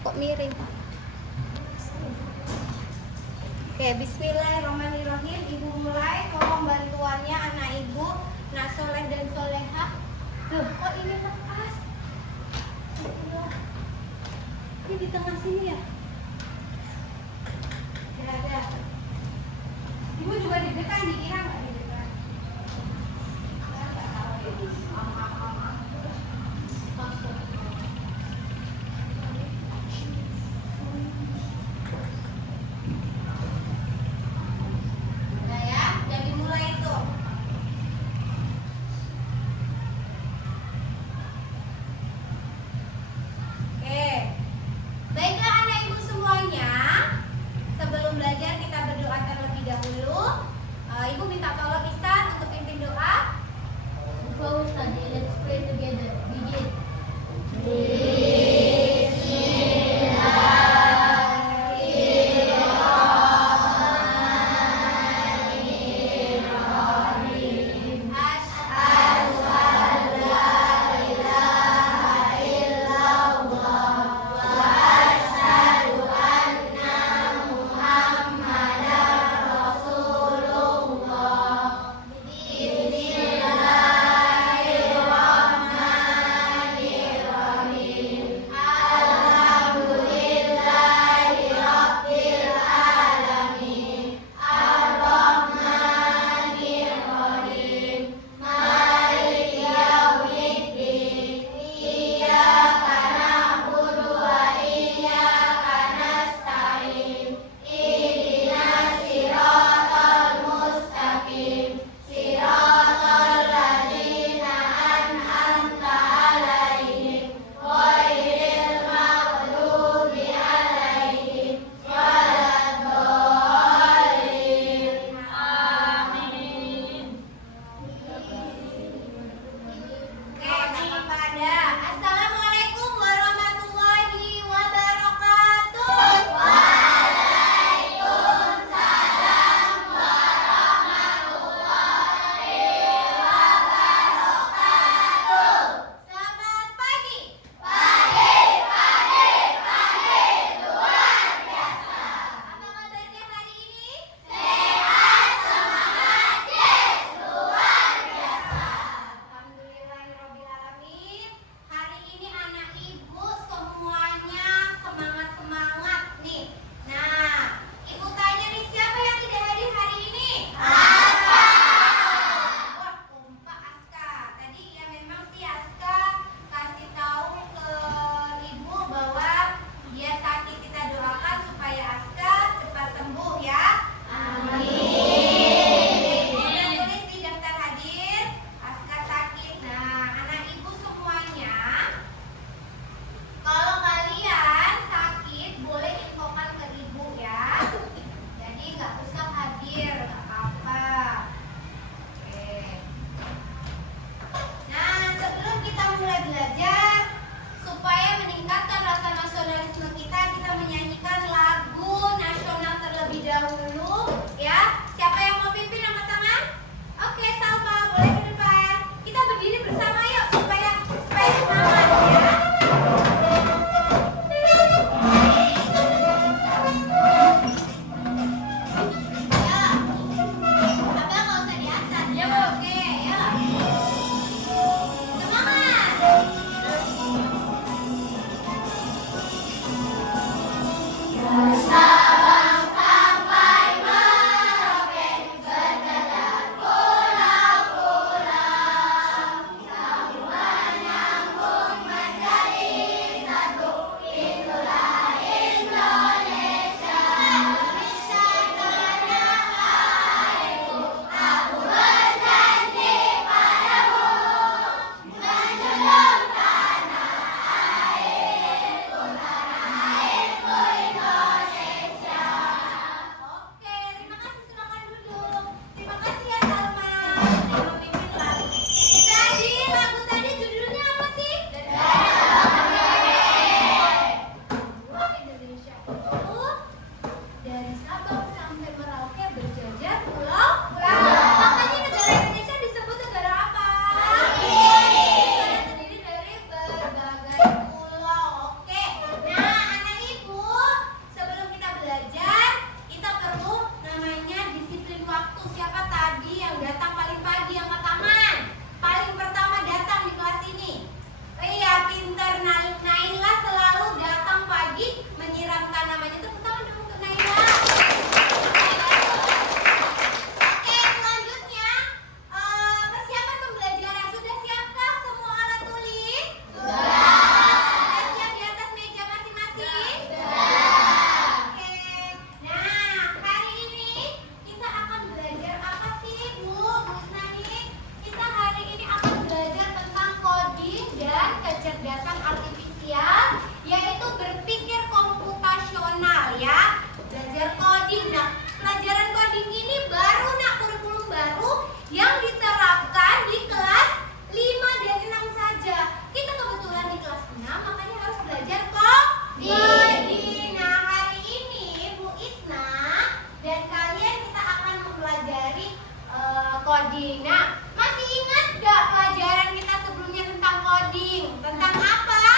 kok miring. Oke, bismillahirrahmanirrahim. Ibu mulai, mohon bantuannya anak ibu, nak soleh dan soleha. Loh, kok ini lepas? Ini di tengah sini ya? Ada. Ibu juga deg-degan, dikira nggak deg-degan? Nggak tahu ya, Bu. Nah ya, jadi mulai itu. Oke, baiklah anak ibu semuanya. Sebelum belajar kita berdoa terlebih dahulu. Ibu minta kecerdasan artifisial, yaitu berpikir komputasional ya. Belajar coding. Nah, pelajaran coding ini baru kurikulum baru yang diterapkan di kelas 5 dan 6 saja. Kita kebetulan di kelas 6, makanya harus belajar coding. Nah, hari ini Bu Isna dan kalian kita akan mempelajari coding. Nah, masih ingat gak pelajaran kita sebelumnya tentang coding? Tentang apa?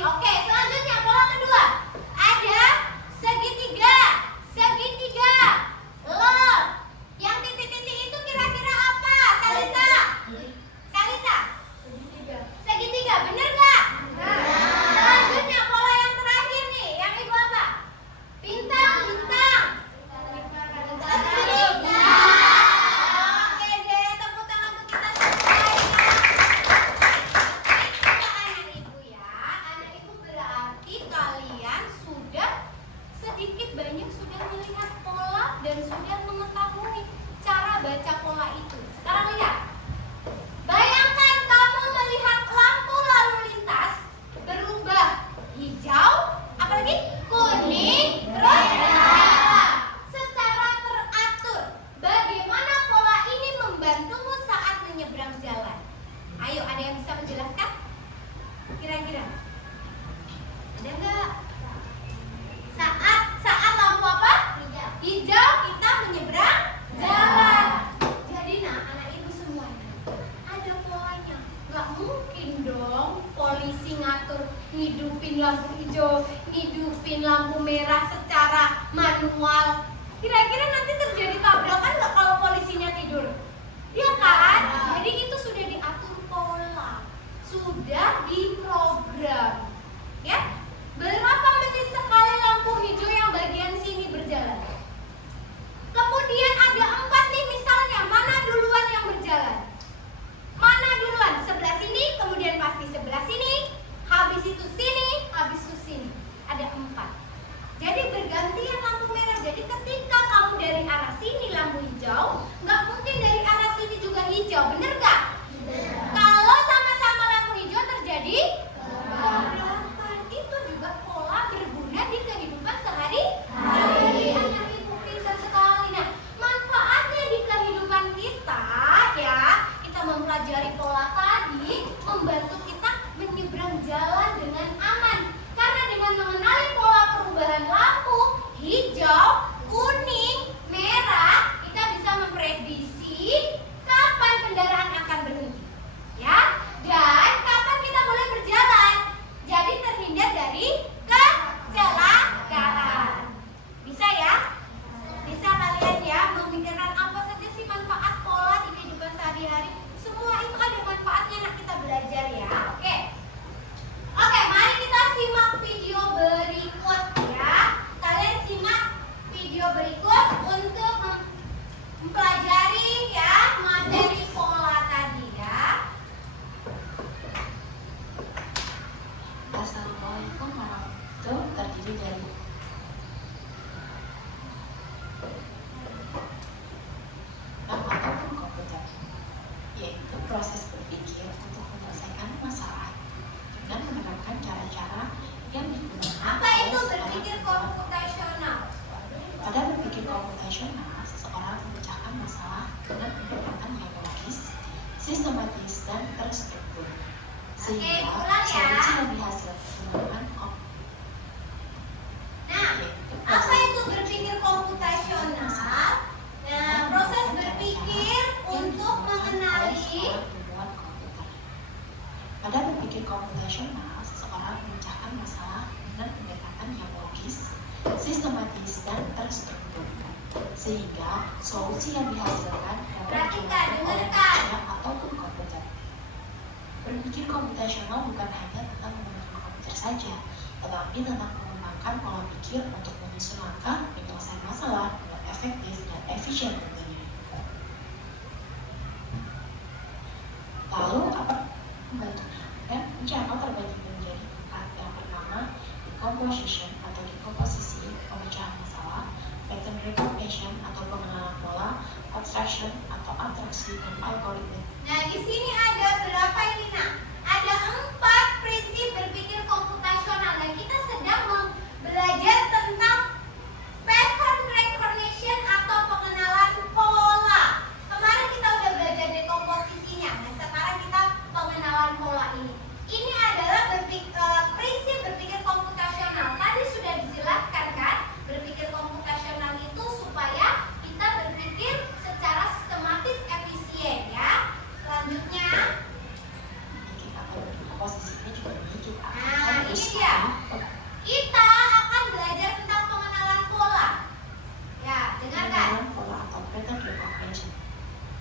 Oke, selanjutnya pola kedua. Ada segitiga. Segitiga. Loh, yang titik-titik itu kira-kira apa? Talita? Talita? Segitiga, bener nggak? Selanjutnya pola yang terakhir nih, yang ibu apa? Bintang, bintang. Oke deh, tepuk tangan untuk kita semua ya. Anak ibu ya, anak ibu berarti kalian sudah sedikit banyak sudah melihat pola dan sudah mengetahui cara baca pola itu. Sekarang lihat. Bayangkan kamu melihat lampu lalu lintas berubah hijau, apalagi kuning, terus merah secara teratur. Bagaimana pola ini membantumu saat menyeberang jalan? Ayo, ada yang bisa menjelaskan? Kira-kira ada nggak? Saat lampu apa? Hijau kita menyeberang jalan. Jadi anak ibu semuanya ada polanya. Nggak mungkin dong polisi ngatur ngidupin lampu hijau, ngidupin lampu merah secara manual. Kira-kira nanti terjadi tabrakan nggak kalau polisinya tidur? Iya kan? Jadi itu sudah diatur pola, sudah diprogram. Ya, berapa menit sekali lampu hijau yang bagian sini berjalan? Kemudian ada 4 nih misalnya, mana duluan yang berjalan? Mana duluan? Sebelah sini, kemudian pasti sebelah sini, habis itu sini, habis itu sini. Ada 4. Jadi bergantian lampu merah. Jadi ketika kamu dari arah sini lampu hijau, nggak mungkin dari arah sini juga hijau, bener nggak? Kalau sama-sama lampu hijau terjadi tabrakan. Itu juga pola berguna di kehidupan sehari-hari. Anak ibu pintar sekali. Nah, manfaatnya di kehidupan kita ya, kita mempelajari pola tadi membantu kita menyeberang jalan dengan aman. Karena dengan mengenali pola perubahan lampu hijau, kuning, merah, kita bisa memprediksi kapan kendaraan akan berhenti, ya, dan kapan kita boleh berjalan. Jadi terhindar dari kecelakaan. Bisa ya? Bisa kalian ya memikirkan apa saja sih manfaat pola di kehidupan sehari-hari? Semua itu ada manfaatnya, nak kita belajar ya. Oke. Oke, mari kita simak video berikut ya. Kalian simak video berikut untuk mempelajari ya materi pola tadi ya. Assalamualaikum warahmatullahi wabarakatuh. Terdiri dari ataupun komputer, yaitu proses berpikir untuk menyelesaikan masalah dengan menerapkan cara-cara yang digunakan. Apa itu berpikir komputasional? Pada berpikir komputasional, seseorang memecahkan masalah dengan pendekatan yang logis, sistematis, dan terstruktur, sehingga ulang ya. solusi yang dihasilkan menggunakan Nah, apa itu berpikir komputasional? Nah, proses berpikir untuk mengenali. Pada berpikir komputasional, seseorang memecahkan masalah dengan pendekatan yang logis, sistematis, dan terstruktur, sehingga solusi yang dihasilkan dapat Perhatikan, digunakan oleh dengarkan. manusia ataupun komputer. Berpikir komputasional bukan hanya tentang menggunakan komputer saja, tetapi tentang mengembangkan pola pikir untuk menyusun langkah penyelesaian masalah dengan efektif dan efisien tentunya. Lalu apa membantunya? Dan cara terbagi menjadi 4. Yang pertama, decomposition atau dekomposisi, pemecahan masalah, pattern recognition atau pengenalan pola, abstraction atau abstraksi, dan algoritma. Nah, di sini ada berapa ini, nak? Ada 4 prinsip berpikir komputasional dan kita sedang belajar tentang pattern recognition atau pengenalan pola. Kemarin kita udah belajar dekomposisinya. Nah, sekarang kita pengenalan pola ini. Ini adalah prinsip berpikir komputasional. Tadi sudah dijelaskan kan? Berpikir komputasional itu supaya kita berpikir secara sistematis, efisien ya. Selanjutnya ini Terus dia. Kita akan belajar tentang pengenalan pola. Ya, dengarkan. pengenalan pola atau pattern recognition,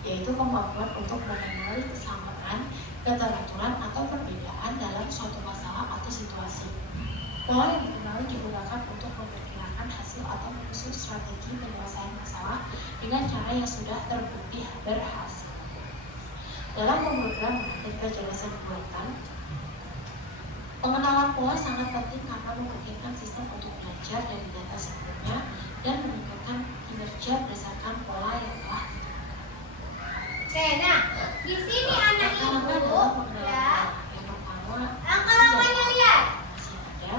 yaitu kemampuan untuk mengenali kesamaan, keteraturan atau perbedaan dalam suatu masalah atau situasi. Pola yang dikenali digunakan untuk memperkirakan hasil atau menyusun strategi penyelesaian masalah dengan cara yang sudah terbukti berhasil. Dalam pemrograman dan penjelasan buatan, pengenalan pola sangat penting karena memungkinkan sistem untuk belajar dari data sebelumnya dan meningkatkan kinerja berdasarkan pola yang telah ditentukan. Oke, nah di sini anak ibu ya. Yang pertama, Langkah-langkahnya lihat. masih ada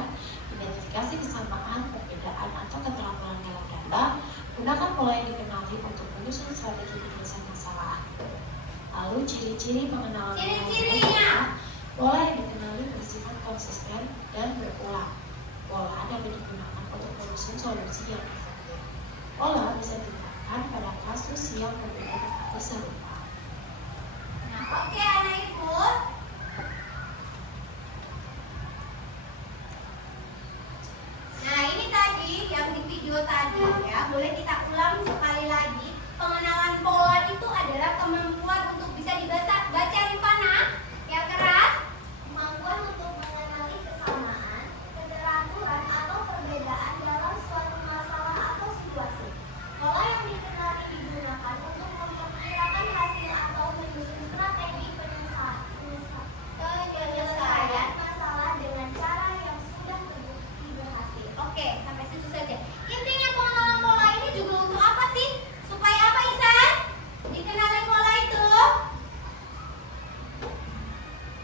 identifikasi kesamaan, perbedaan atau keteraturan dalam data. Gunakan pola yang dikenali untuk menyusun strategi penyelesaian masalah. Lalu ciri-ciri pengenalan pola. Ciri-cirinya. Pola yang dikenali bersifat konsisten dan berulang. Pola dapat digunakan untuk menyusun solusi yang efektif. Pola bisa diterapkan pada kasus yang berbeda tetapi serupa. Nah, oke anak ibu. Nah, ini tadi yang di video tadi ya. Boleh kita ulang sekali lagi. Pengenalan pola itu adalah kemampuan untuk bisa baca Rifana yang keras. Kemampuan untuk mengenali kesamaan, keteraturan atau perbedaan dalam suatu masalah atau situasi. Pola yang dikenali digunakan untuk memperkirakan hasil atau menyusun strategi penyelesaian masalah dengan cara yang sudah terbukti berhasil. Oke, sampai situ saja. Intinya pengenalan pola ini juga untuk apa sih? Supaya apa, Isan? Dikenali pola itu?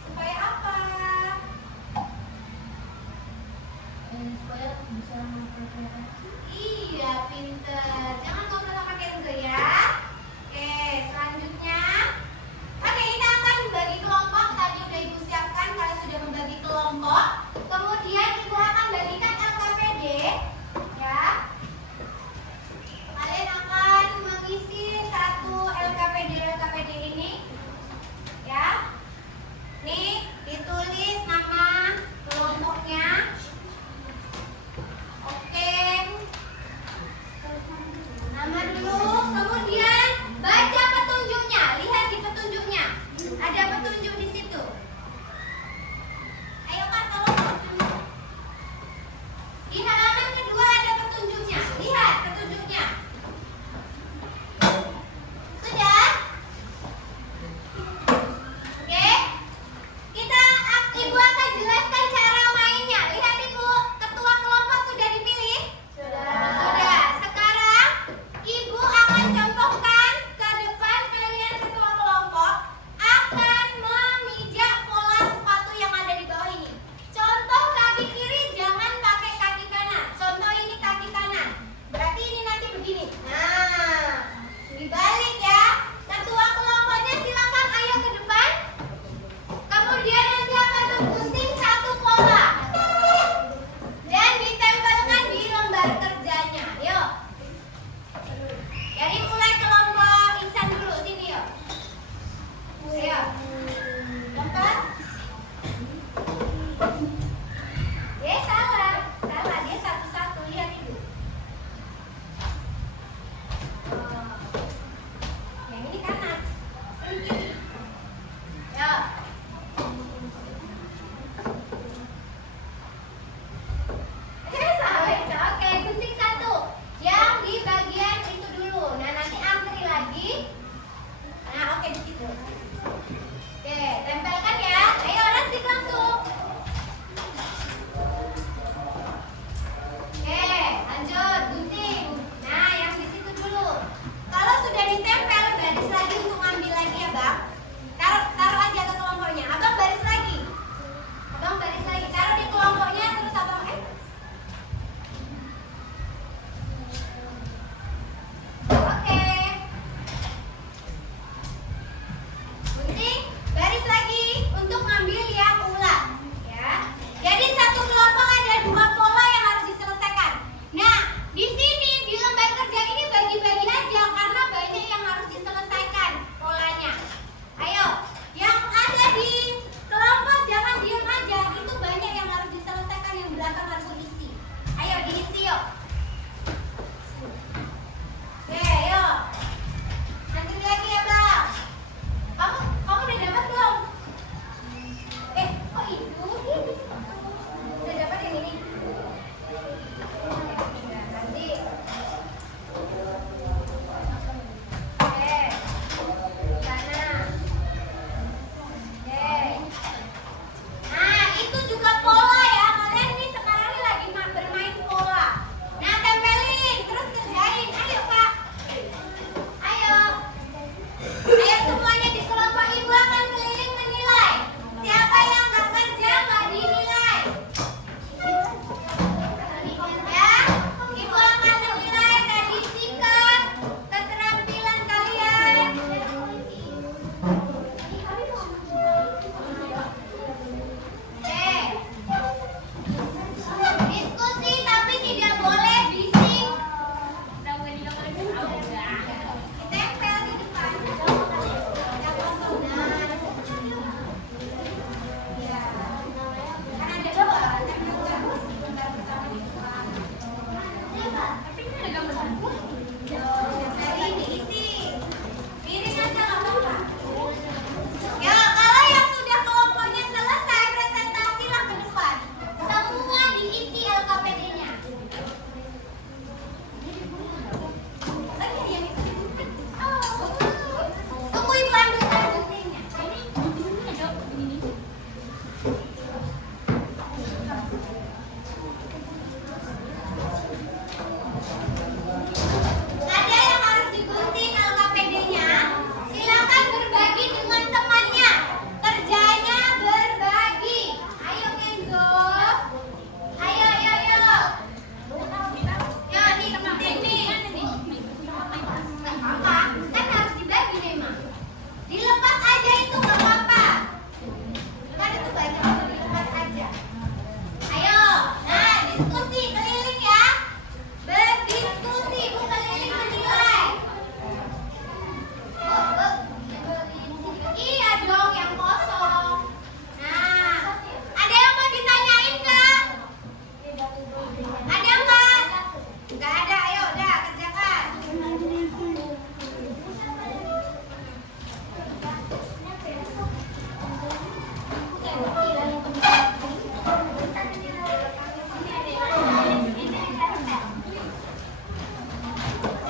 Supaya apa? Supaya bisa memperkirakan. Iya, pinter. Jangan ngobrol sama Kenzo ya. Oke, selanjutnya. Oke, kita akan bagi kelompok. Tadi udah Ibu siapkan, kalian sudah membagi kelompok. Kemudian Ibu akan bagikan LKPD. Ya. Kalian akan mengisi satu LKPD ini. Ya. Nih, ditulis nama kelompoknya. Oke. Nama dulu, kemudian berdiskusi keliling ya. Berdiskusi bukan keliling menilai. Iya dong yang kosong. Nah, ada yang mau ditanyain nggak? Ada nggak? Nggak ada, ayo udah kerjakan.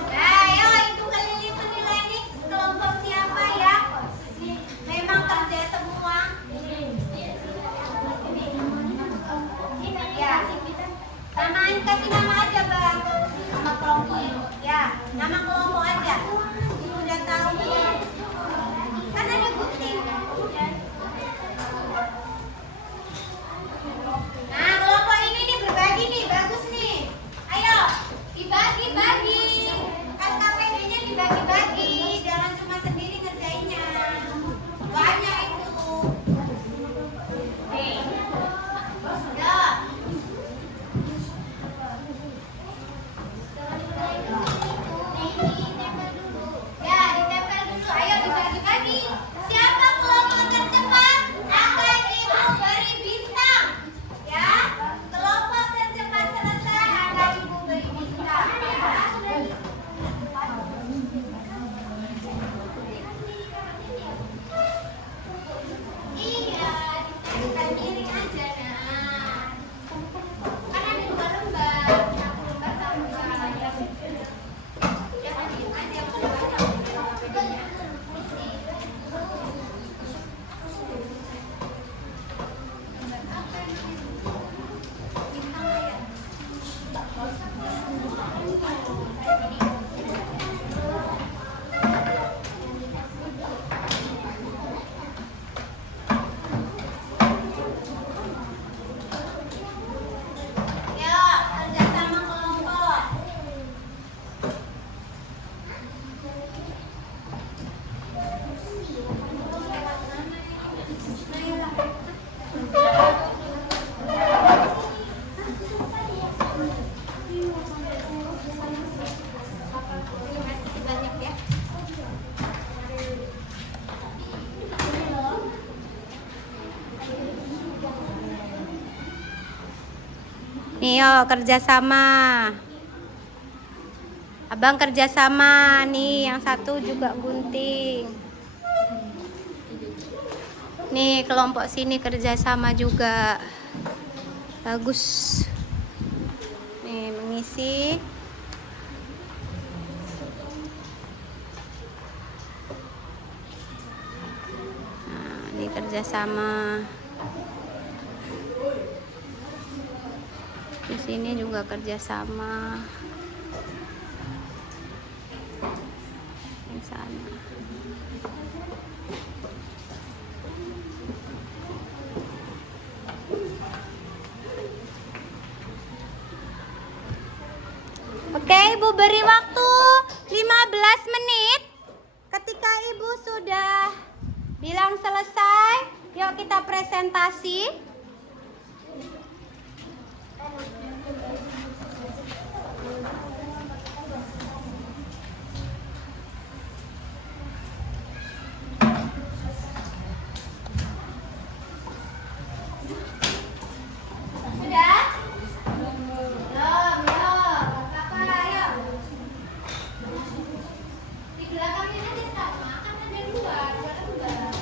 Nah, ayo itu keliling menilai nih kelompok siapa ya? Memang kerja semua. Ya. Kasih nama aja bang. Nama kelompok. Ya, nama kelompok aja. Udah tahu. Kan ada gunting. Nah, kelompok ini nih berbagi nih, bagus nih. Ayo, dibagi-bagi. Kan KPD-nya dibagi-bagi, jangan cuma sendiri ngerjainnya. Banyak itu. Nih. Ya. Ya, ditempel dulu. Ayo dibagi-bagi. Siapa kelompok tercepat akan ibu beri bintang. Ya, kelompok tercepat selesai akan ibu beri bintang. Ya. Iya, ditempel miring aja nah. Kan ada 2 lembar, 1 lembar tambah. Ya, tadiin aja 1 lembar tambah KPD-nya. Bintang aja. Ya, kerja sama kelompok. Banyak ya. Nih yo kerjasama. Abang kerjasama nih, yang satu juga gunting. Nih kelompok sini kerjasama juga. Bagus. Nih mengisi. Nah, ini kerjasama. Di sini juga kerjasama. Yang sana. Oke, Ibu beri waktu 15 menit. Ketika Ibu sudah bilang selesai, yuk kita presentasi. Sudah? Belum, yuk. Apa, ayo. Di belakangnya aja sama, kan ada 2 lembar.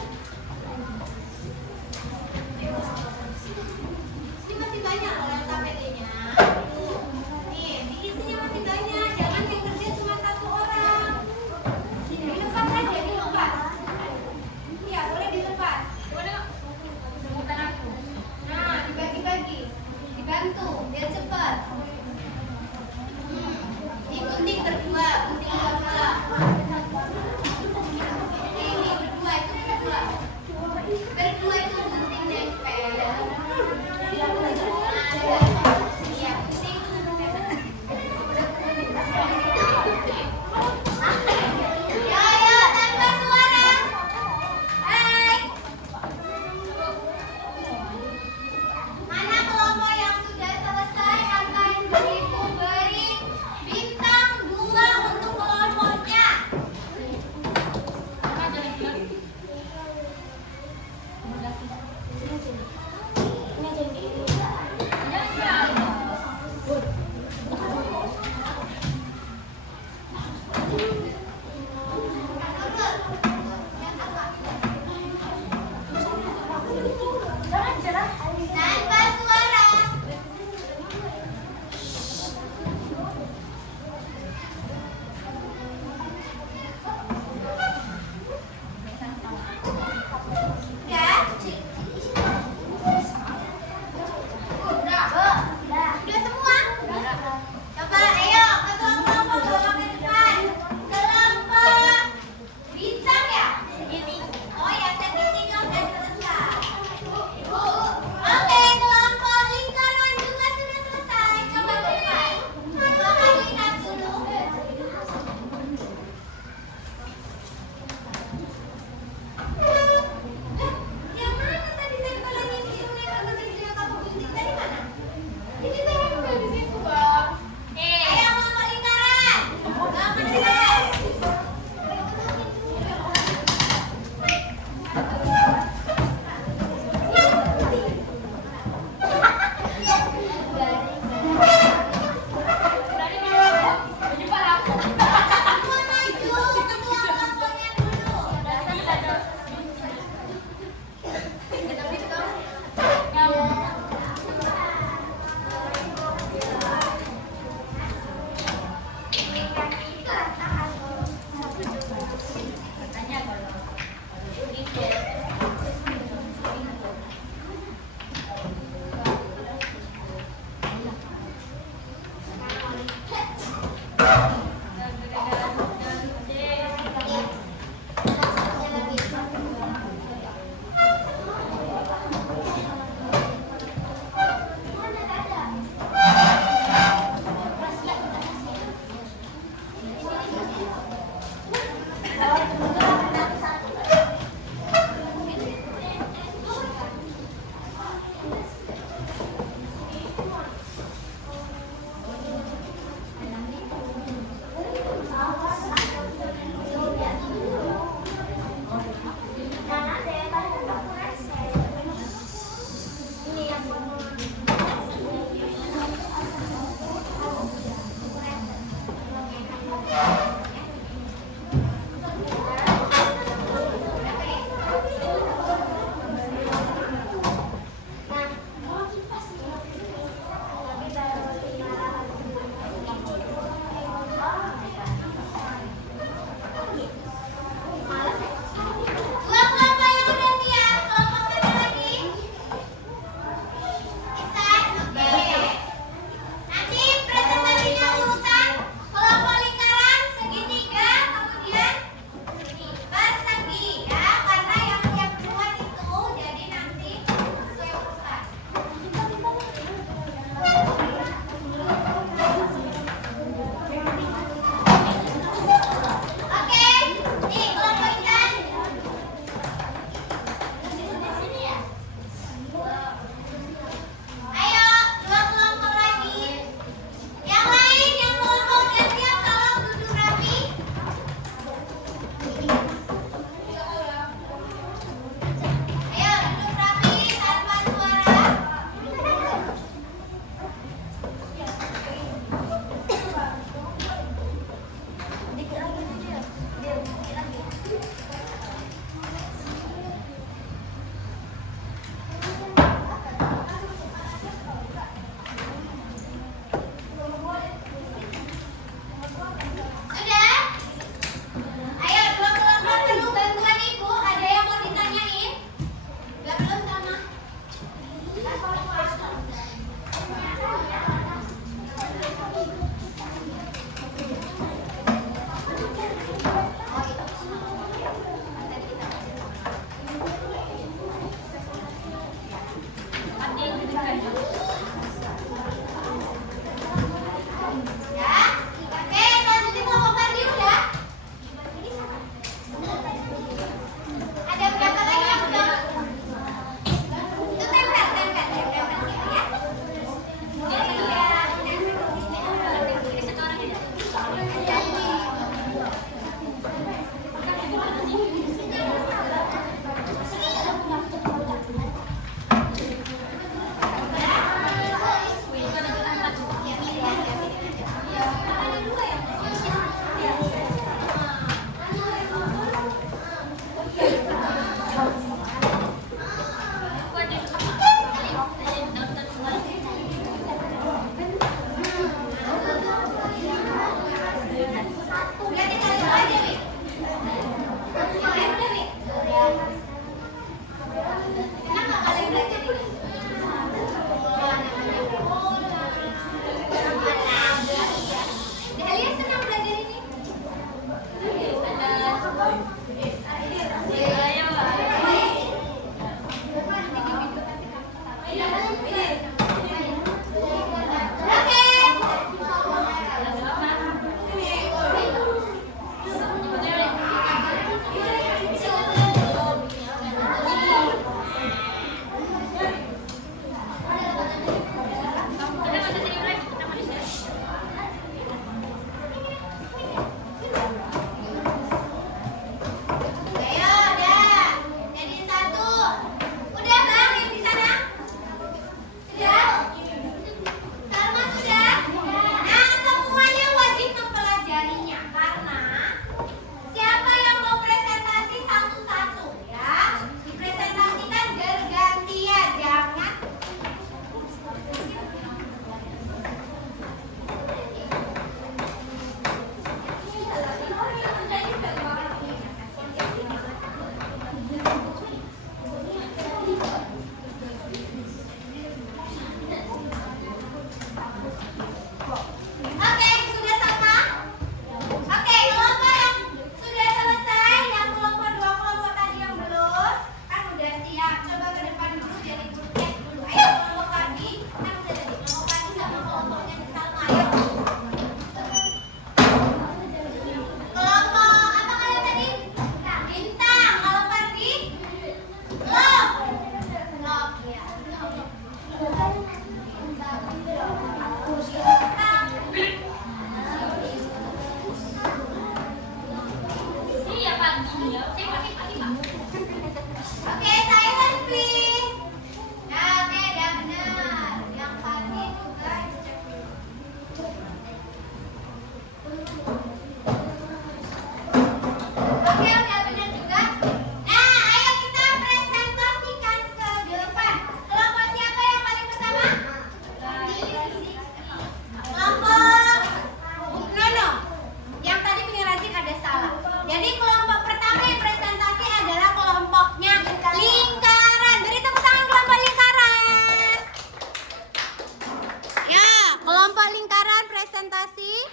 presentasi?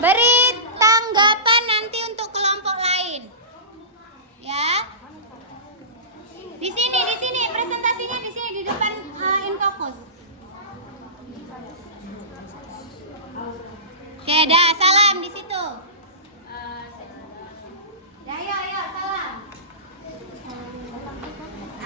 Beri tanggapan nanti untuk kelompok lain. Ya. Di sini presentasinya di sini di depan Infokus. Oke, dah salam di situ. Ya, ayo salam.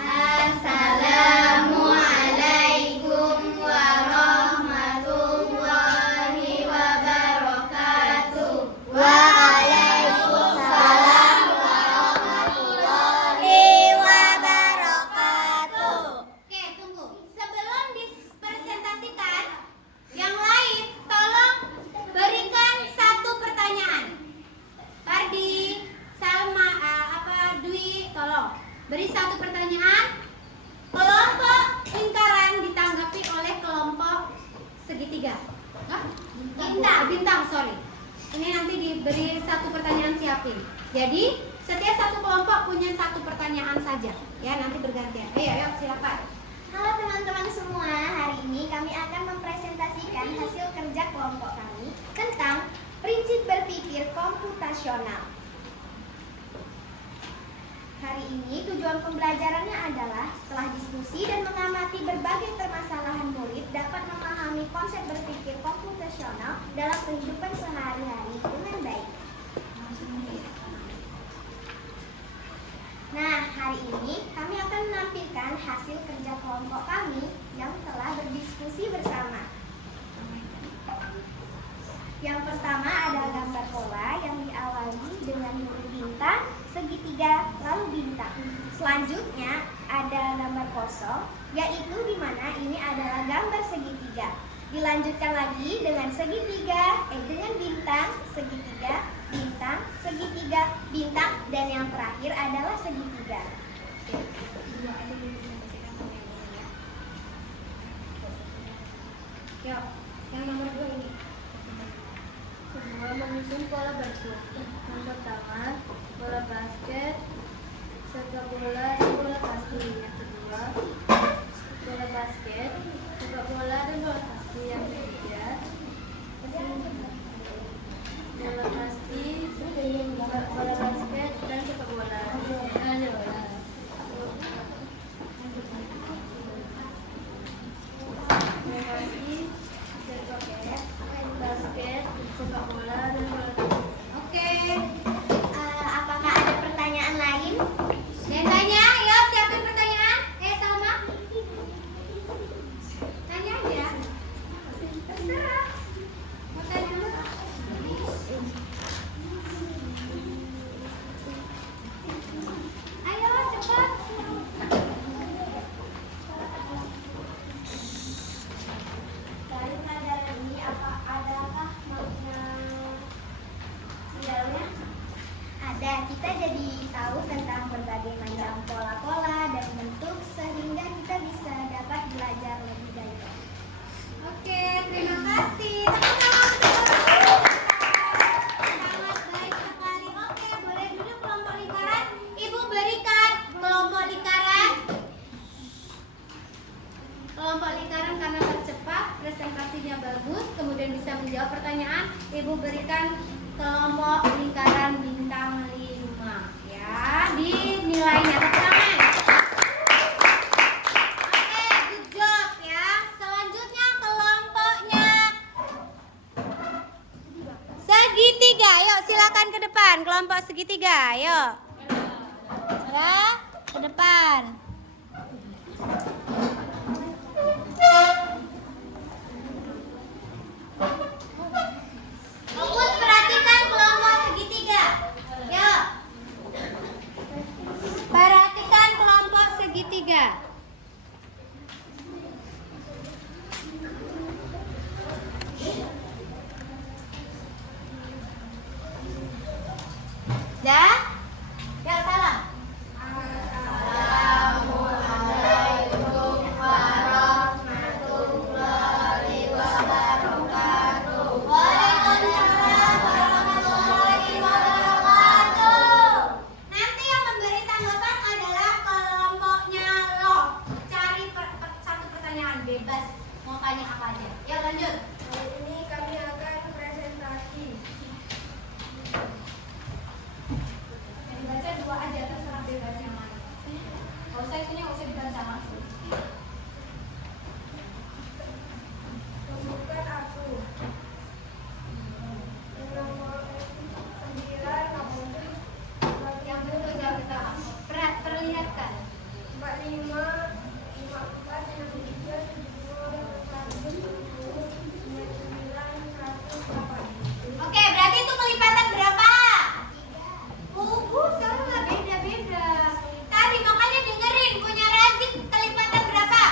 Assalamualaikum warahmatullahi wabarakatuh. Waalaikumsalam warahmatullahi wabarakatuh. Oke, tunggu. Sebelum dipresentasikan, yang lain tolong berikan satu pertanyaan. Pardi, Salma, Dwi, tolong beri satu pertanyaan. Kelompok lingkaran ditanggapi oleh kelompok segitiga. Bintang, sorry. Ini nanti diberi satu pertanyaan, siapin. Jadi setiap satu kelompok punya satu pertanyaan saja. Ya, nanti bergantian. Ayo, silakan. Halo teman-teman semua, hari ini kami akan mempresentasikan hasil kerja kelompok kami tentang prinsip berpikir komputasional. Hari ini tujuan pembelajarannya adalah setelah diskusi dan mengamati berbagai permasalahan murid dapat memahami konsep berpikir komputasional dalam kehidupan sehari-hari dengan baik. Nah, hari ini kami akan menampilkan hasil kerja kelompok kami yang telah berdiskusi bersama. Yang pertama adalah gambar pola yang diawali dengan huruf bintang, segitiga, lalu bintang. Selanjutnya ada gambar kosong, yaitu di mana ini adalah gambar segitiga. Dilanjutkan lagi dengan segitiga, dengan bintang, segitiga, bintang, segitiga, bintang, dan yang terakhir adalah segitiga. Yuk, yang nomor 2 ini. Kedua, menyusun pola bentuk. Yang pertama, bola basket, sepak bola, dan bola kaki. Yang kedua, bola basket, sepak bola, dan bola kaki. Yang ketiga, bola kaki, bola basket, dan sepak bola. Basket, sepak bola, dan bola kaki. Oke. Apakah ada pertanyaan lain? Dan tanya, ya siapin pertanyaan. Salma. Tanya aja. Terserah. Mau tanya dulu. Ayo cepat. Dari pelajaran ini adakah makna di dalamnya? Ada, kita jadi tahu tentang berbagai macam pola-pola dan bentuk sehingga kita bisa dapat belajar lebih baik. Oke, terima kasih. Sangat baik sekali. Oke, boleh duduk kelompok lingkaran. Ibu berikan kelompok lingkaran. Kelompok lingkaran karena tercepat, presentasinya bagus, kemudian bisa menjawab pertanyaan. Ibu berikan kelompok lingkaran bintang 5. Ya, di nilainya. Tepuk tangan. Oke, good job ya. Selanjutnya kelompoknya segitiga. Ayo silakan ke depan. Kelompok segitiga. Ayo. Sarah, ke depan. Fokus perhatikan kelompok segitiga. Yuk. Perhatikan kelompok segitiga. Dah? Ya, salam. Assalamualaikum warahmatullahi wabarakatuh. Waalaikumsalam warahmatullahi wabarakatuh. Nanti yang memberi tanggapan adalah kelompoknya lo. Cari satu pertanyaan bebas. Mau tanya apa aja? Ya lanjut. Hari ini kami akan presentasi. Yang dibaca 2 aja, terserah bebas yang mana. Kalau saya itunya nggak usah dibaca langsung. Temukan aku. Yang nomor 9, Yang bentuk yang kita perlihatkan. 45, 54, 63, 72, 108. Oke, berarti itu kelipatan berapa? Oh, salah, beda-beda. Tadi makanya dengerin, punya Razik kelipatan berapa?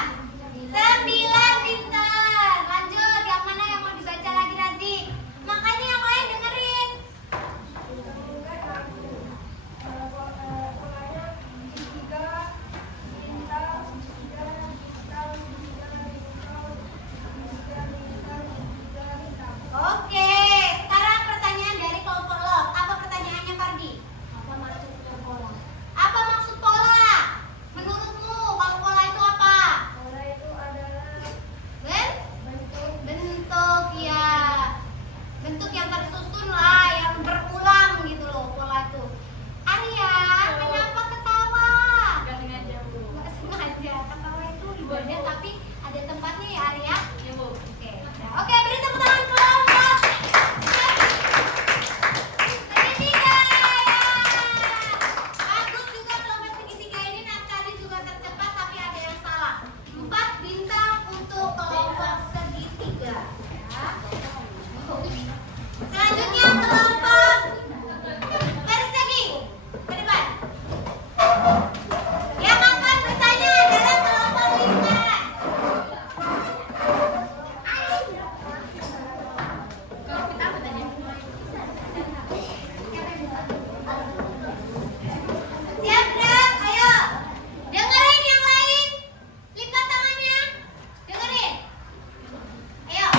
9 pintar. Lanjut, yang mana yang mau dibaca lagi Razik? Makanya yang lain dengerin. Temukan aku. Polanya segitiga, bintang, segitiga, bintang, segitiga, bintang, segitiga, bintang, segitiga, bintang. Oke, sekarang pertanyaan dari kelompok lo. Apa pertanyaannya Fardi? Apa maksudnya pola? Apa maksud pola? Menurutmu kalau pola itu apa? Pola itu adalah Bentuk ya. Bentuk yang tersusun lah, yang berulang gitu loh pola itu. Arya, kenapa ketawa? Gak sengaja, Bu. Nggak sengaja, ketawa itu ibadah tapi ada tempatnya ya Arya. Iya, Bu. Oke, oke, beri tepuk tangan kelompok. Segitiga. Bagus juga kelompok segitiga ini tadi juga tercepat tapi ada yang salah. 4 bintang untuk kelompok segitiga. Ya. Selanjutnya kelompok persegi. Ke depan. Yang akan bertanya adalah kelompok lingkaran. Siap gerak, ayo. Dengerin yang lain. Lipat tangannya. Dengerin. Ayo.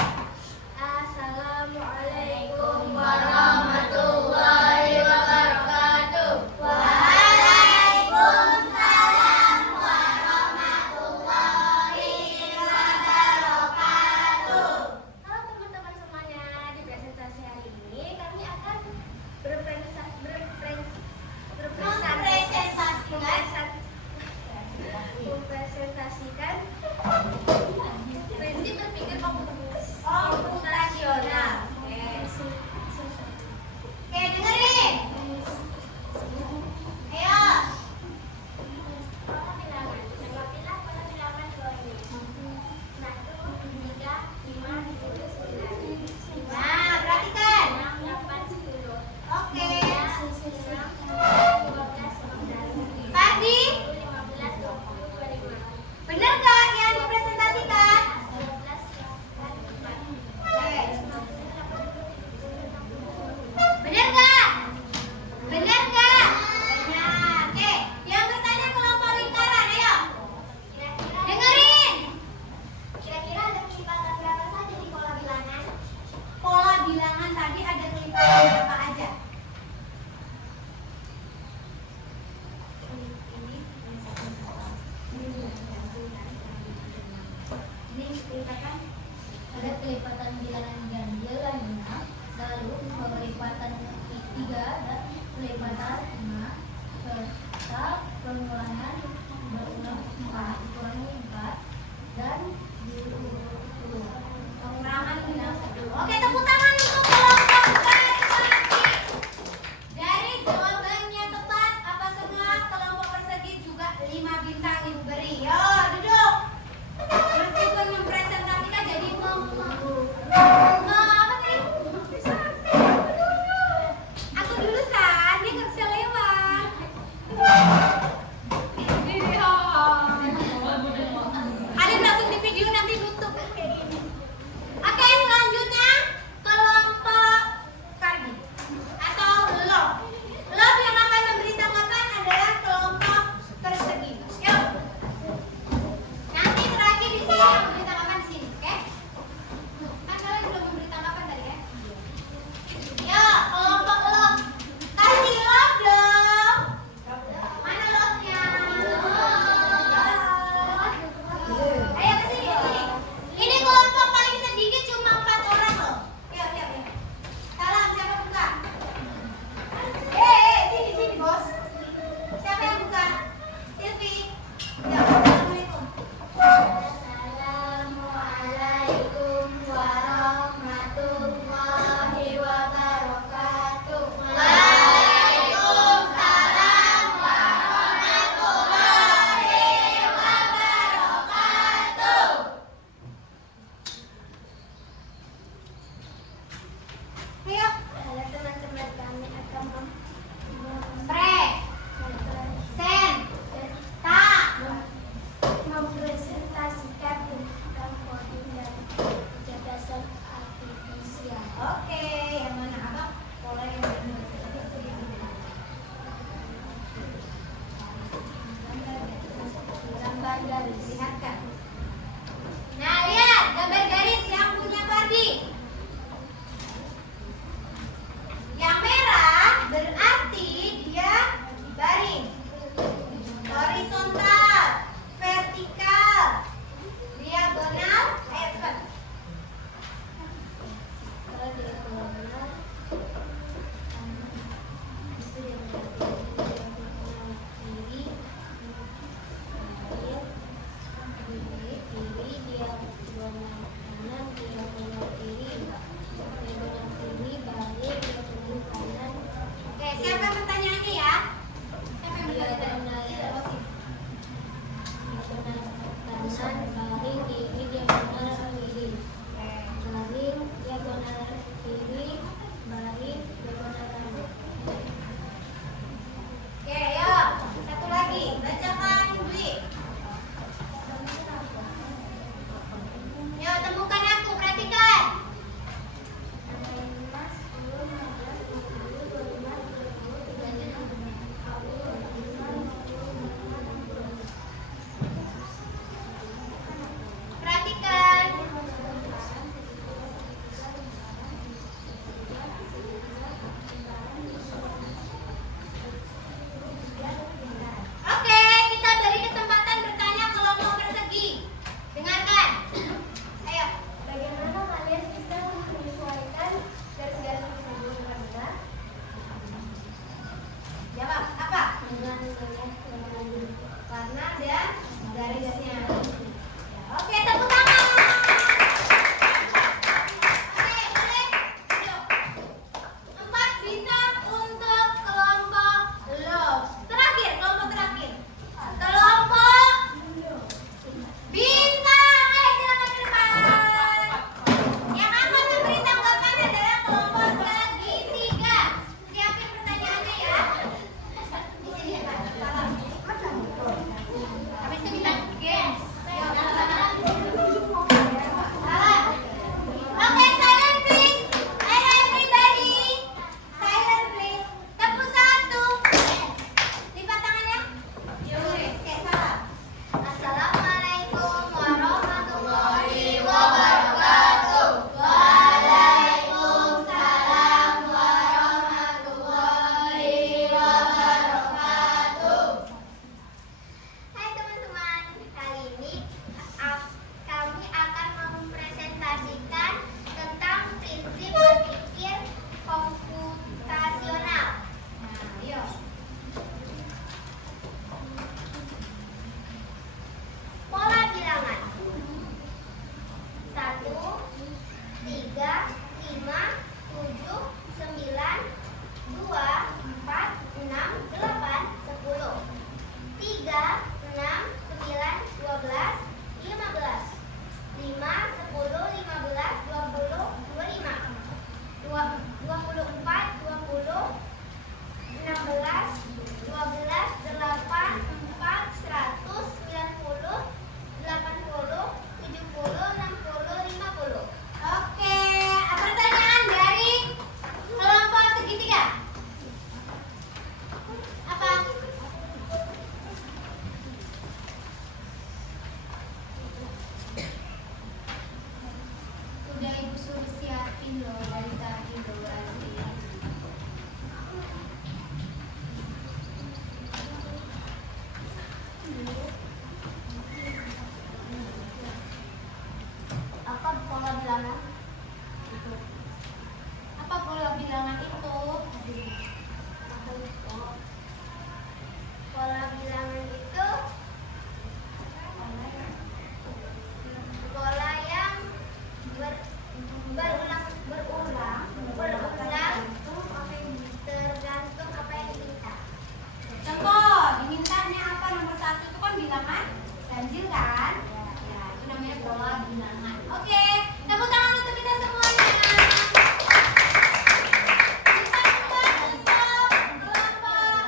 Assalamualaikum warahmatullahi wabarakatuh. Waalaikumsalam warahmatullahi wabarakatuh. Halo teman-teman semuanya, di presentasi hari ini kami akan mempresentasikan prinsip berpikir Komputasional. Oke, dengerin. Ayo. pola bilangan. Jawablah pola bilangan dua ini. 1, 3, 5, 10, 9. Nah, perhatikan. 6, 8, 10. Oke. 12, 15. Fardi, 15, 20, 25. bener gak yang dipresentasikan? 12, 14. Oke. Bener gak? Bener gak? Benar. Oke, yang bertanya kelompok lingkaran, ayo. Dengerin. Kira-kira ada kelipatan berapa saja di pola bilangan? Pola bilangan tadi ada kelipatan berapa aja? Ini kelipatan ada kelipatan bilangan ganjil dan genap, lalu kelipatan 3 dan kelipatan 5 serta pengulangan berulang 4 dikurangi 4 dan diurut-urut. Pengurangan bilang 1. Oke, tepuk tangan untuk kelompok persegi. Dari jawabannya tepat, apa semua kelompok persegi juga 5 bintang ibu beri. Yo, duduk. Meskipun mempresentasikan jadi apa tadi? Aku dulu San, dia nggak bisa lewat. Kalian langsung di video nanti nutup kayak gini. Oke, selanjutnya kelompok Fardi atau Love. Love yang akan memberi tanggapan adalah kelompok persegi. Yuk. Nanti terakhir di sini yang memberi tanggapan di sini, oke? Kan kalian belum memberi tanggapan tadi ya? Yuk, kelompok Love. Kasih love dong. Mana love-nya? Love. Ayo ke sini, ke sini. Ini kelompok Indo dari Indo Brazil. Apa pola bilangan? Apa pola bilangan itu? Pola bilangan itu pola yang berulang tergantung apa yang diminta. Contoh, dimintanya apa? Nomor 1 itu kan bilangan ganjil kan? Ya, itu namanya pola bilangan. Oke, tepuk tangan untuk kita semuanya. Kita buat untuk kelompok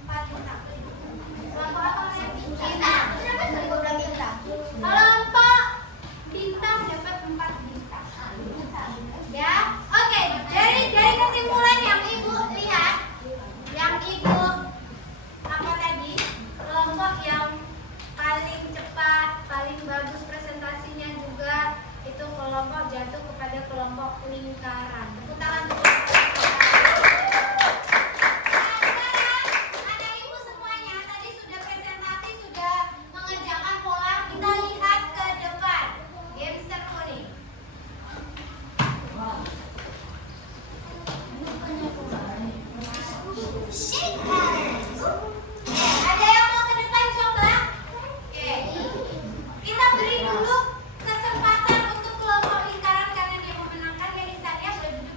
empat bintang. Kelompok apa namanya? Bintang. Kenapa saya udah minta? Kelompok bintang dapat 4 bintang. Ya, oke. Dari kesimpulan yang ibu lihat, yang ibu apa tadi? Kelompok yang paling cepat, paling bagus presentasinya juga itu kelompok jatuh kepada kelompok lingkaran. Tepuk tangan untuk kelompok lingkaran. Nah, sekarang anak ibu semuanya tadi sudah presentasi, sudah mengerjakan pola. Kita lihat ke depan. Game seru nih. Ada yang mau ke depan coba? Oke. Kita beri dulu kesempatan untuk kelompok lingkaran karena dia memenangkan. Ya, Nisan ya, boleh duduk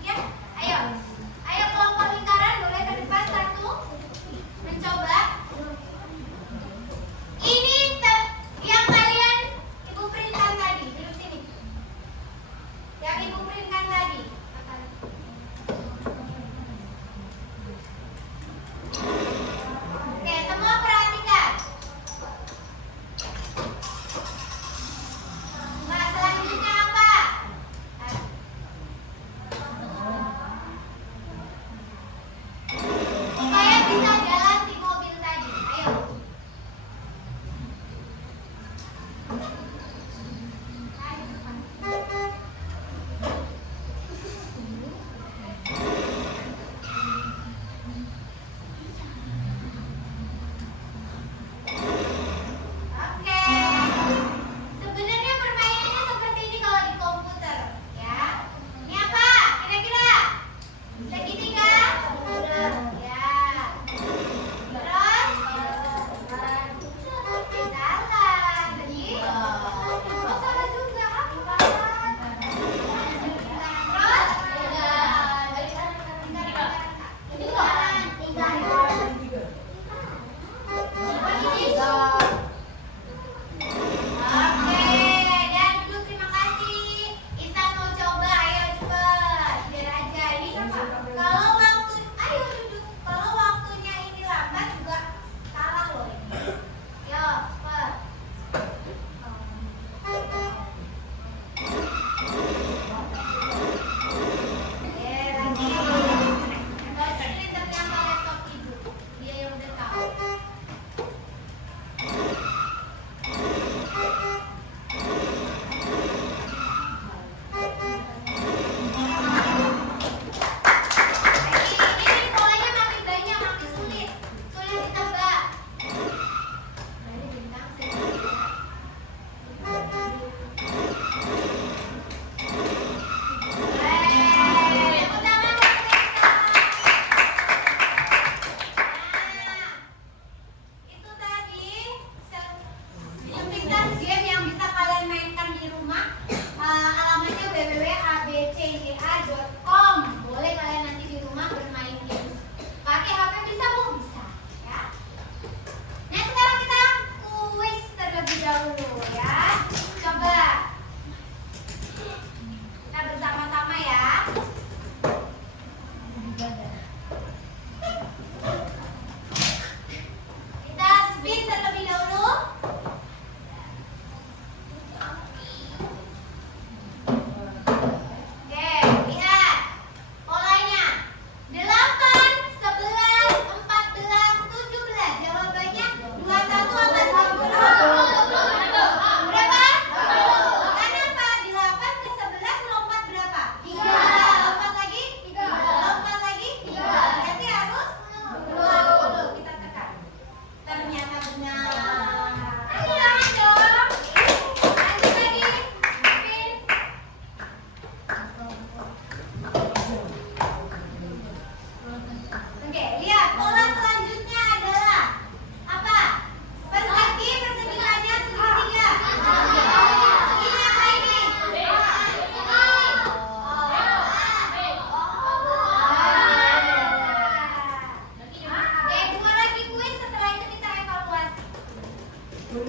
Ah,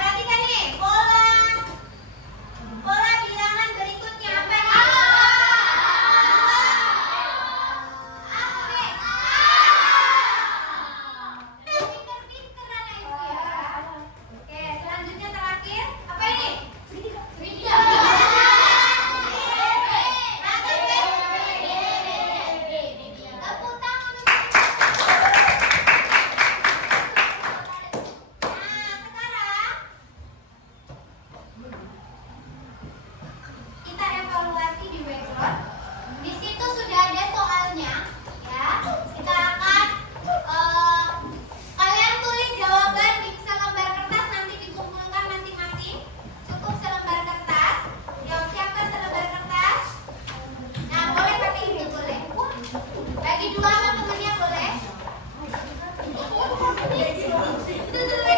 perhatikan nih, pola bilangan berikutnya apa nih? Pinter-pinter anak ibu ya. Oke, selanjutnya terakhir apa ini? Tiga. Tepuk tangan untuk Nah, sekarang kita evaluasi di whiteboard. Di situ sudah ada soalnya, ya. Kita akan kalian tulis jawaban di selembar kertas, nanti dikumpulkan masing-masing. Cukup selembar kertas. Yo, siapkan selembar kertas. Nah, boleh pakai ini boleh. Bagi dua sama temennya boleh. Sudah?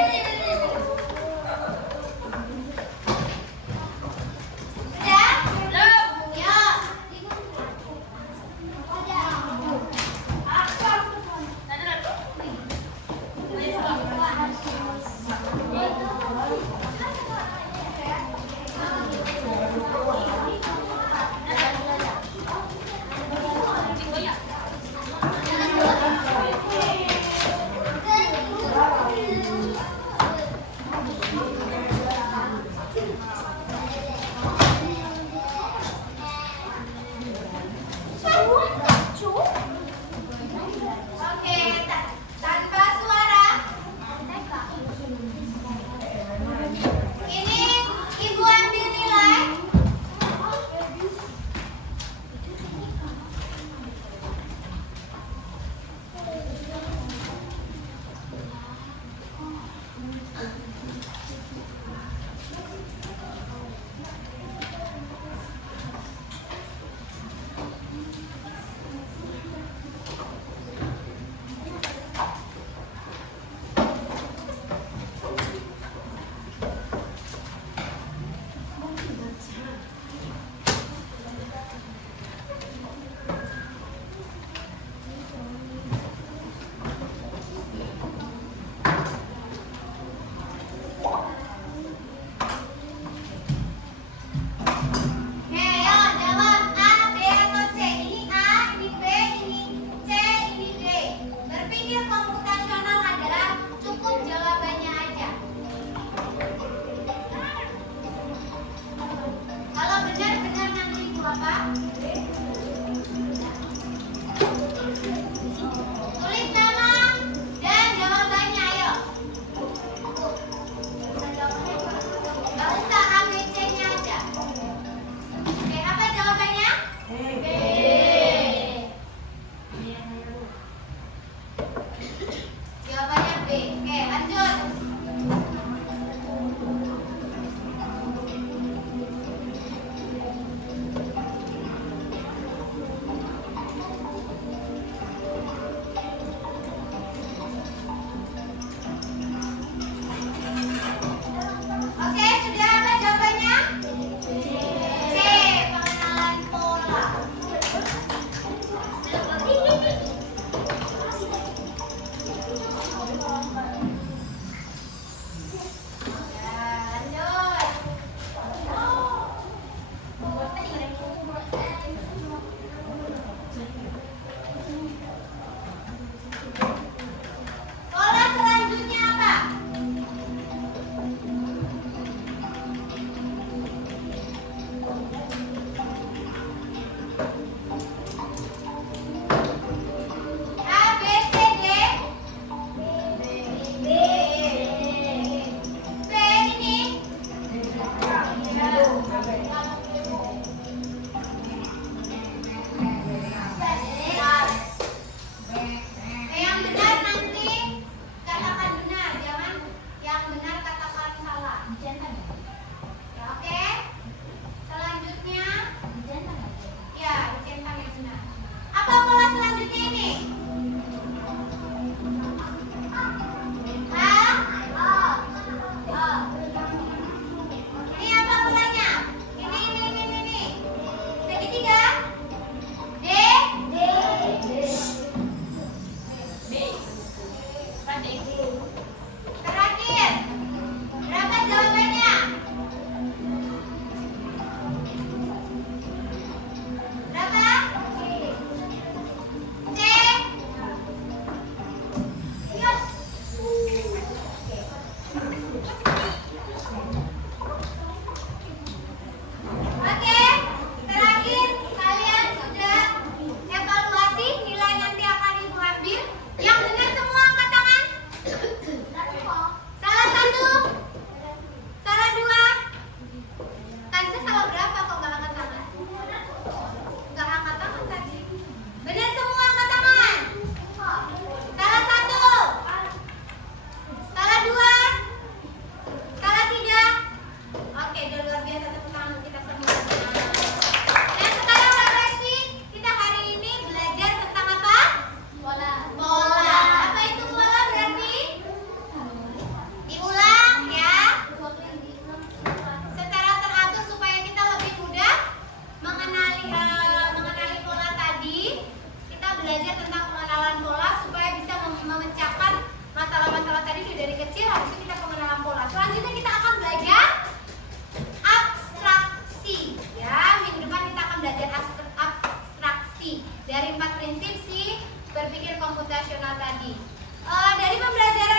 Oke, tanpa suara. Ini ibu ambil nilai. Oke, yo jawab A, B atau C. Ini A, ini B, ini C, ini D. Berpikir komputasional adalah cukup jawabannya aja. Kalau benar-benar nanti ibu apa? Tulis nama dan jawabannya, ayo. Gak usah A, B, C-nya aja. Oke, apa jawabannya? B. Jawabannya B. Oke, lanjut. Oke, sudah apa jawabannya? C. Pengenalan pola. pengenalan pola supaya bisa memecahkan masalah-masalah tadi dari kecil. Habis itu kita pengenalan pola. Selanjutnya kita akan belajar abstraksi. Ya, minggu depan kita akan belajar abstraksi dari 4 prinsip si berpikir komputasional tadi. Dari pembelajaran